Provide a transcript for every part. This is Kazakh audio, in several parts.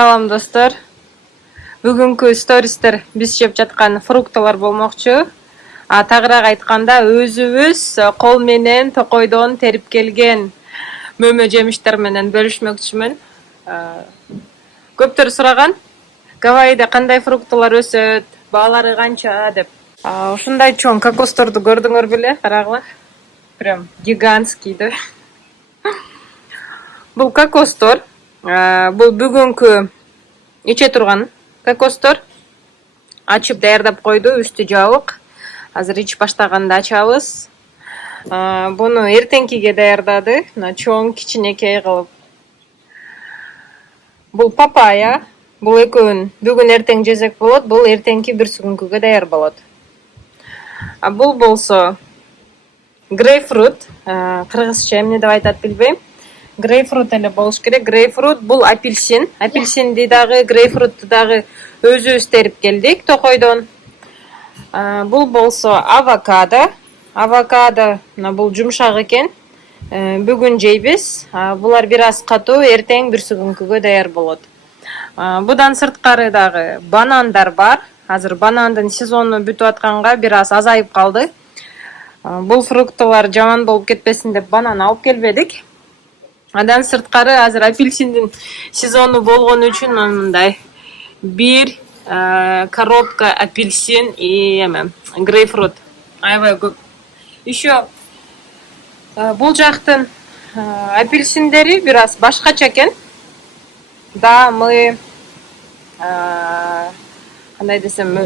Салам достор. Бүгүнкү стористер биз жеп жаткан фруктылар болмокчу. Тагыраак айтканда өзүбүз кол менен токойдон терип келген мөмө жемиштер менен бөлүшмөкчүмүн. Көптөр сураган, Гавайиде кандай фруктылар өсөт, баалары канча деп. Ушундай чоң кокосторду көрдүңөр беле? Карагыла. Прям гигантский, да? Бул кокостор. Бул бүгүнкү иче турган кокостор. Ачып даярдап койду, үстү жабык. Азыр ичип баштаганда ачабыз. Буну эртеңкиге даярдады, мына чоң кичинекей кылып. Бул папайя. Бул экөөнүн бүгүн эртең жесек болот, бул эртеңки бүрсү күнгүгө даяр болот. Бул болсо грейпфрут, кыргызча эмне деп айтат билбейм. Грейпфрут эле болуш керек. Грейпфрут бул апельсин. Апельсинди дагы, грейпфрутты дагы өзүбүз терип келдик токойдон. Бул болсо авокадо. Авокадо бул жумшак экен. Бүгүн жейбиз. Булар бир аз катуу, эртең бүрсү күнгүгө даяр болот. Будан сырткары дагы банандар бар. Азыр банандын сезону бүтүп атканга бир аз азайып калды. Бул фруктылар жаман болуп кетпесин деп банан алып келбедик. Андан сырткары азыр апельсиндин сезону болгон үчүн мындай бир коробка апельсин и грейпфрут. Аябай көп. Еще бул жактын апельсиндери бир аз башкача экен. Да, мы кандай десем,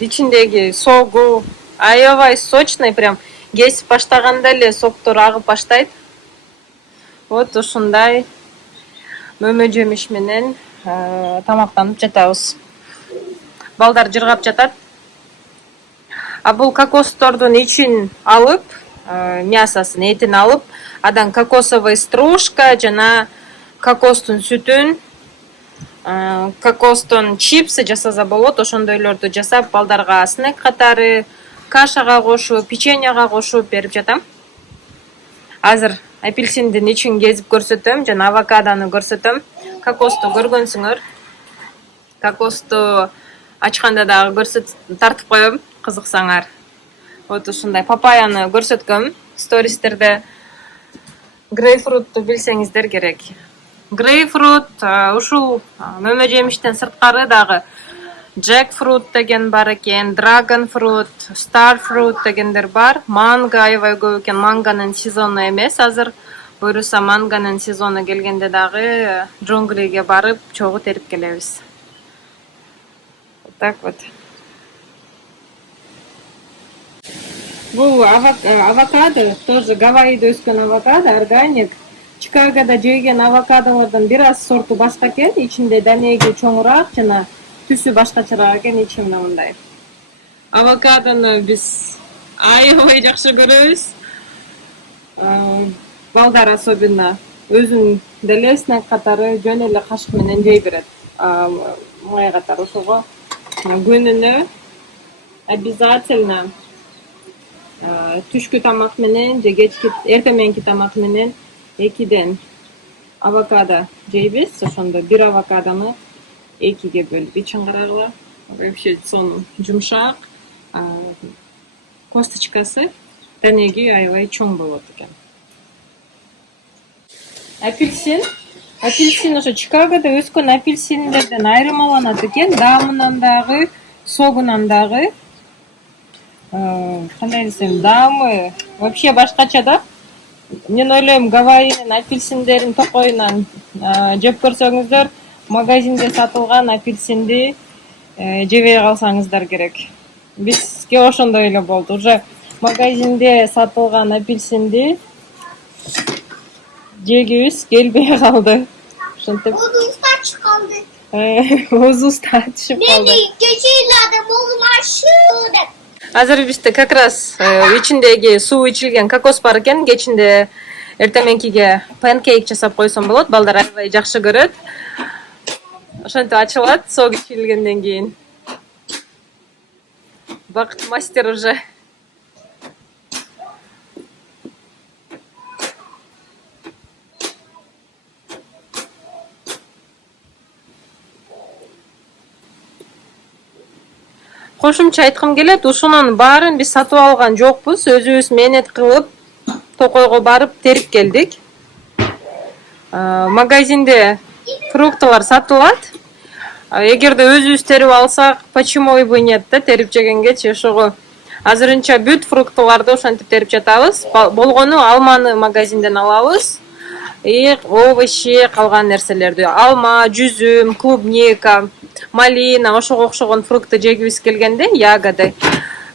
ичиндеги согу аябай сочный, прям кесип баштаганда эле соктор агып баштайт. Вот ушундай мөмө жемиш менен тамактанып жатабыз. Балдар жыргап жатат. Бул кокостордун ичин алып, мясосын, этин алып, адан кокосовый стружка жана кокостун сүтүн, кокостун чипсы жасаса болот. Ошондойлорду жасап, балдарга снек катары, кашага кошуп, печеньяга кошуп берип жатам. Азыр апельсиндин ичин кезип көрсөтөм, жана авокадону көрсөтөм. Кокосту көргөнсүңөр. Кокосту ачканда дагы тартып коем, кызыксаңар. Вот ушундай папаяны көрсөткөм стористерде. Грейпфрутту билсеңиздер керек. Грейпфрут ушул мөмө жемиштен сырткары дагы джекфрут деген бар экен, драгонфрут, старфрут дегендер бар. Манго аябай көп экен. Манганын сезону эмес азыр. Буюрса манганын сезону келгенде дагы джунглиге барып, чогуу терип келебиз. Так вот. Бул авокадо, тоже Гавайиде өскөн авокадо, органик. Чикагода жеген авокадолордон бир аз сорту башка экен, ичинде данеги чоңураак жана түсү башкачараак экен, ичи мындай. Авокадону биз аябай жакшы көрөбүз. Балдар особенно өзүн деле снек катары жөн эле кашык менен жей берет. Май катары ошого күнүнө обязательно түшкү тамак менен же кечки эртең тамак менен 2ден авокадо жейбиз. Ошондо бир авокадону 2ге бөлүп ичин карагыла. Вообще сон жумшак, косточкасы данеги аябай чоң болот экен. Апельсин ошо Чикагода өскөн апельсиндерден айырмаланат экен. Даамынан дагы, согунан дагы. Кандай десем, даамы вообще башкача да. Мен ойлойм, Гавайинин апельсиндерин токойунан жеп көрсөңүздөр, магазинде сатылган апельсинди жебей калсаңыздар керек. Бизге ошондой эле болду. Уже магазинде сатылган апельсинди жегибиз келбей калды. Ошентип Озуста түшүп калды. Озуста түшүп калды. Мени кечирлerde болмашы деп. Азыр бизде как раз ичиндеги суу ичилген кокос бар экен. Кечинде эртеменкиге панкейк жасап койсом болот. Балдар аябай жакшы көрөт. Ошентип ачылат сок ичилгенден кийин. Бакыт мастер уже. кошумча айткым келет, ушунун баарын биз сатып алган жокпуз. Өзүбүз менет кылып, токойго барып терип келдик. Магазинде фруктылар сатылат. Эгерде өзүбүз терип алсак, почему бы нет да, терип жегенгечи ошого. Азырынча бүт фруктыларды ошентип терип жатабыз. Болгону алманы магазинден алабыз. И овощи, калган нерселерди. Алма, жүзүм, клубника, малина, ошого окшогон фрукты жегибиз келгенде, ягоды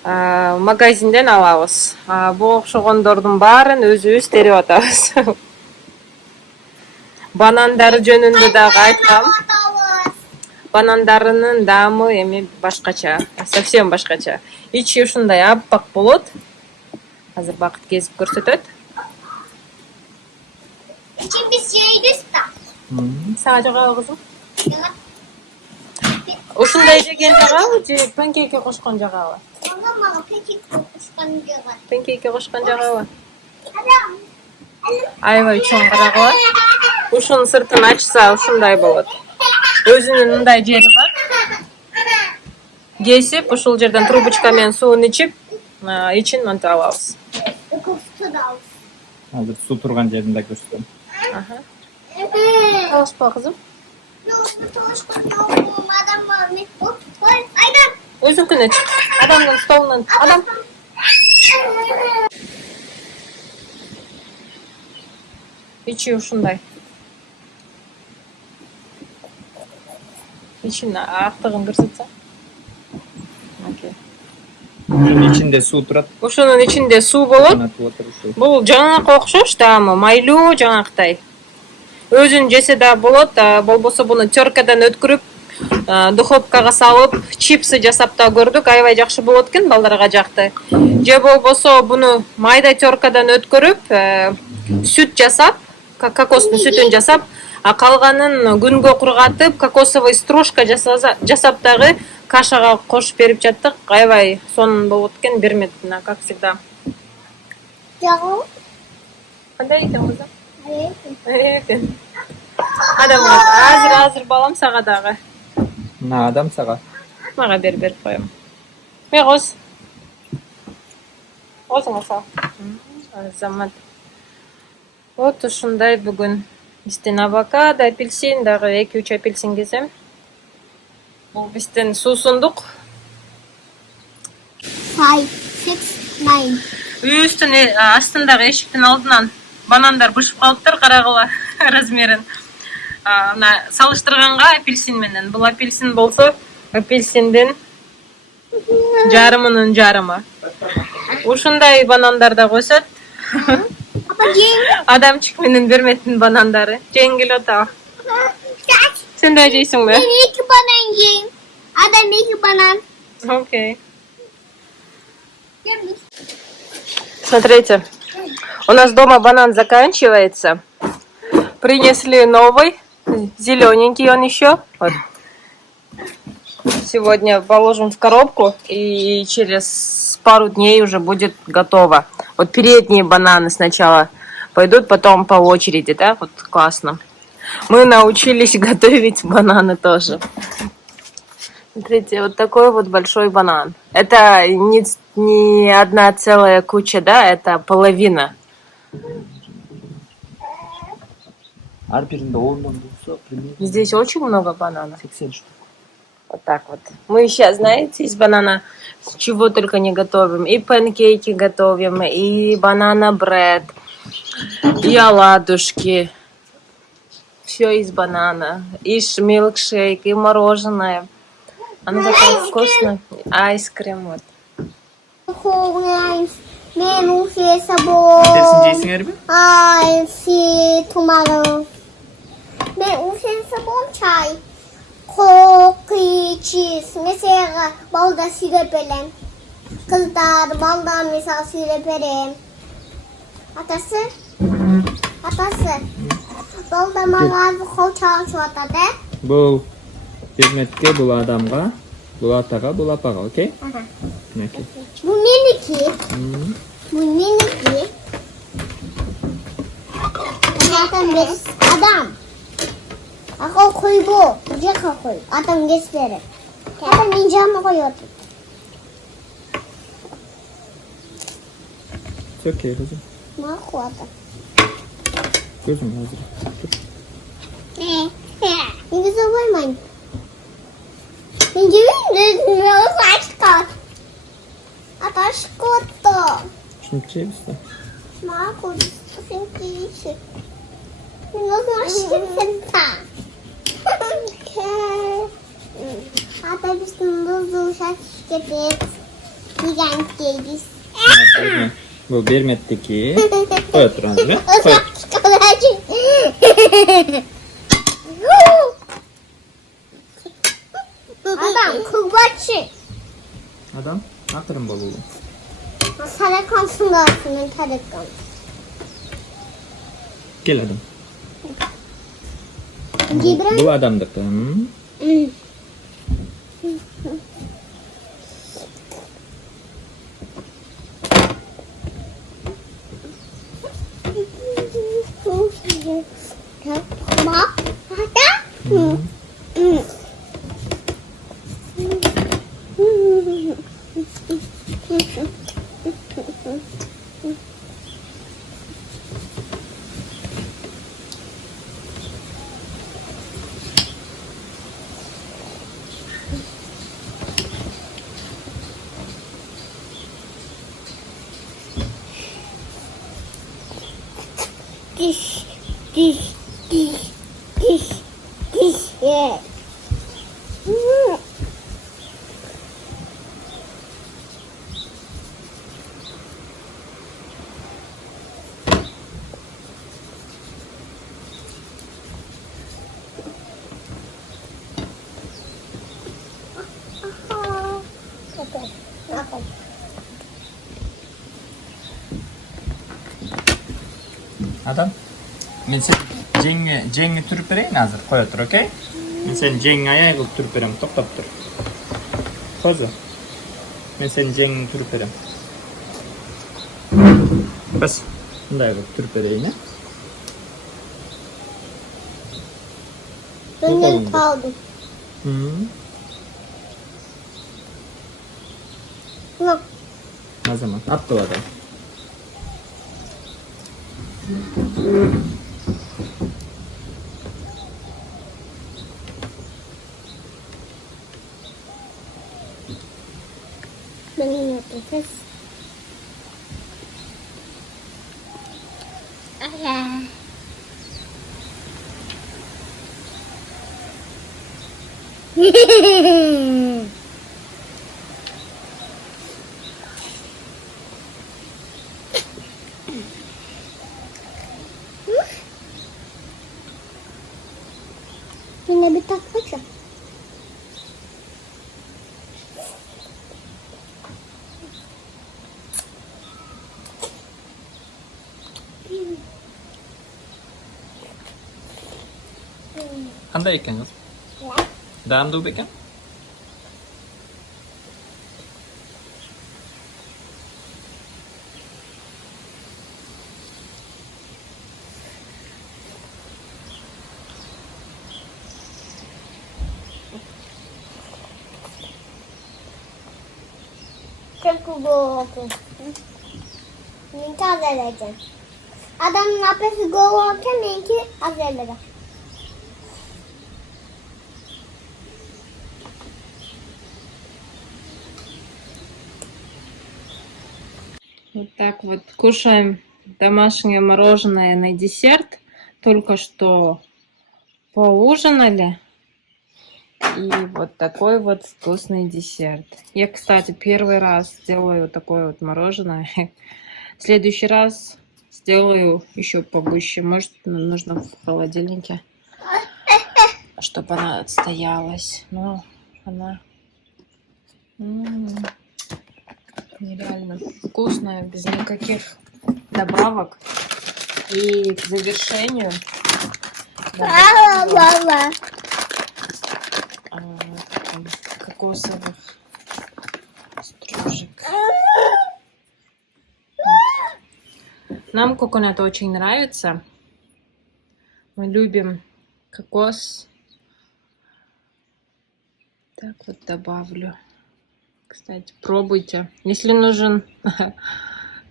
магазинден алабыз. Бул окшогондордун баарын өзүбүз терип атабыз. Банандары жөнүндө дагы айткам. Банандарынын даамы эми башкача, совсем башкача. Ичи ушундай аппак болот. Азыр Бакыт кезип көрсөтөт. İçin biz yeriz da. Сага жагабы кызым? Ушундай жеген жагабы же панкейкке кошкон жагабы? Mama peki kuşkan diyorlar. Панкейкке кошкон жагабы? Adam. Аябай чоң карагыла. Ушунун сыртын ачса ушундай болот. Өзүнүн мындай жери бар. Кесип, ушул жерден трубочка менен суун ичип, ичин мынтип алабыз. Kokusu da olsun. Азыр суу турган жерин да көрсөтөм. Алышпа кызым. Yok, çalışkan yok. Adam var mı? Koy, aynen. Өзүңкүнө чык. Адамдын столунан. Адам. Ичи ушундай. Ичин актыгын көрсөтсөң. Окей. Ушунун ичинде суу турат. Ушунун ичинде суу болот. Кайнатып отурушу. Бул жаңакы окшош даамы, майлуу жаңактай. Өзүн жесе да болот, болбосо буну теркадан өткөрүп, духовкага салып, чипсы жасап да көрдүк, аябай жакшы болот экен, балдарга жакты. Же болбосо буну майда теркадан өткөрүп, сүт жасап, кокостун сүтүн жасап, калганын күнгө кургатып, кокосовый стружка жасап дагы кашага кошуп берип жаттык. Аябай сонун болот экен, бермет, как всегда. Yağı. Кандай экен кызым? Evet. Адам азыр балам сага дагы. Мына адам сага. Мага берип коем. Мегоз. Озуңа сал. Азамат. Вот ушундай бүгүн биздин авокадо, апельсин, дагы 2-3 апельсин кезем. Бул биздин суусундук. 5, 6, 9. Үйүбүздүн астындагы эшиктин алдынан банандар бышып калыптыр, карагыла размерин. Мына салыштырганга апельсин менен. Бул апельсин болсо, апельсиндин жарымынын жарымы. Ушундай банандар да өсөт. Ama yeng. Адамчык менен берметтин банандары. Жеңил ата. Сен да жейсиңби? Ben 2 banan yeng. Adam 2 banan. Окей. Смотрите, у нас дома банан заканчивается. Принесли новый, зелененький он еще. Вот. Сегодня положим в коробку, и через пару дней уже будет готово. Вот передние бананы сначала пойдут, потом по очереди, да? Вот классно. Мы научились готовить бананы тоже. Смотрите, вот такой вот большой банан. Это не одна целая куча, да, это половина. Ар биринде 10 болсо, примерно Здесь очень много бананов. 80 штук. Вот так вот. Мы сейчас, знаете, из банана чего только не готовим. И панкейки готовим, и банана-бред, и оладушки. Все из банана. И милкшейк, и мороженое. Оно такое вкусное. Айскрим вот. Ben ufye sabun. Апельсин жейсиңерби? Ay, si tomato. Ben ufye sabun çay. Koki, cheese. Mesela balda sürepelen. Kızlar balda mesela sürepelen. Atası? Atası. Balda mağazı koçağı şu atada. Бул берметке, бул адамга, бул атага, бул апага, окей? Aha. Окей. Bu meniki. Bu meniki. Zaten beris adam. Ako koy bu. Bucak koy. Adam geçleri. Adam incamı koyuyordu. It's okay kızım. Охота. Gözüm hazır. Dur. Не забывай, мань. Не диви, сачка. А то что-то. Şimdi çevirsin. Маку, синтичи. Не нужно ошибиться. А то без нужно ушать gigantesques. Evet, bu bir metteki. Koy otur Azra. Koy. Adam kıvaçı. Adam. Aferin bol oğlum. Sarıkansın da aslında sarıkan. Gel adam. Gibran. Bu adamdır. Tamam. Bak. Hatta. Diş, diş, diş, diş, diş. Yeah. Adam. Men sen Ceng'i türüp vereyim hazır. Koy otur, okey? Men sen Ceng'i ayağa kılıp türüp vereyim. Toktap dur. Kozu. Men sen Ceng'i türüp vereyim. Bas. Bunday kılıp türüp vereyim ya. Benim kaldım. Hı. Bak. Ne zaman? Attı o adam. Benim yapacağız. Allah. Yine bir takmaca. Qanday ekan qiz? Dam dub ekan? Çok oldu. Minki hazırlayacağım. Adamın apesi gol olurken minki hazırlayacağım. Вот так вот кушаем домашнее мороженое на десерт. Только что поужинали. И вот такой вот вкусный десерт. Я, кстати, первый раз делаю такое вот мороженое. В следующий раз сделаю еще побольше. Может, нужно в холодильнике, чтобы она отстоялась. Но она нереально вкусная, без никаких добавок. И к завершению Ла-ла-ла-ла. кокосовых стружек. Нам коконат очень нравится. Мы любим кокос. Так вот добавлю. Кстати, пробуйте. Если нужен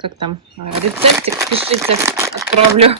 как там, рецептик, пишите, отправлю.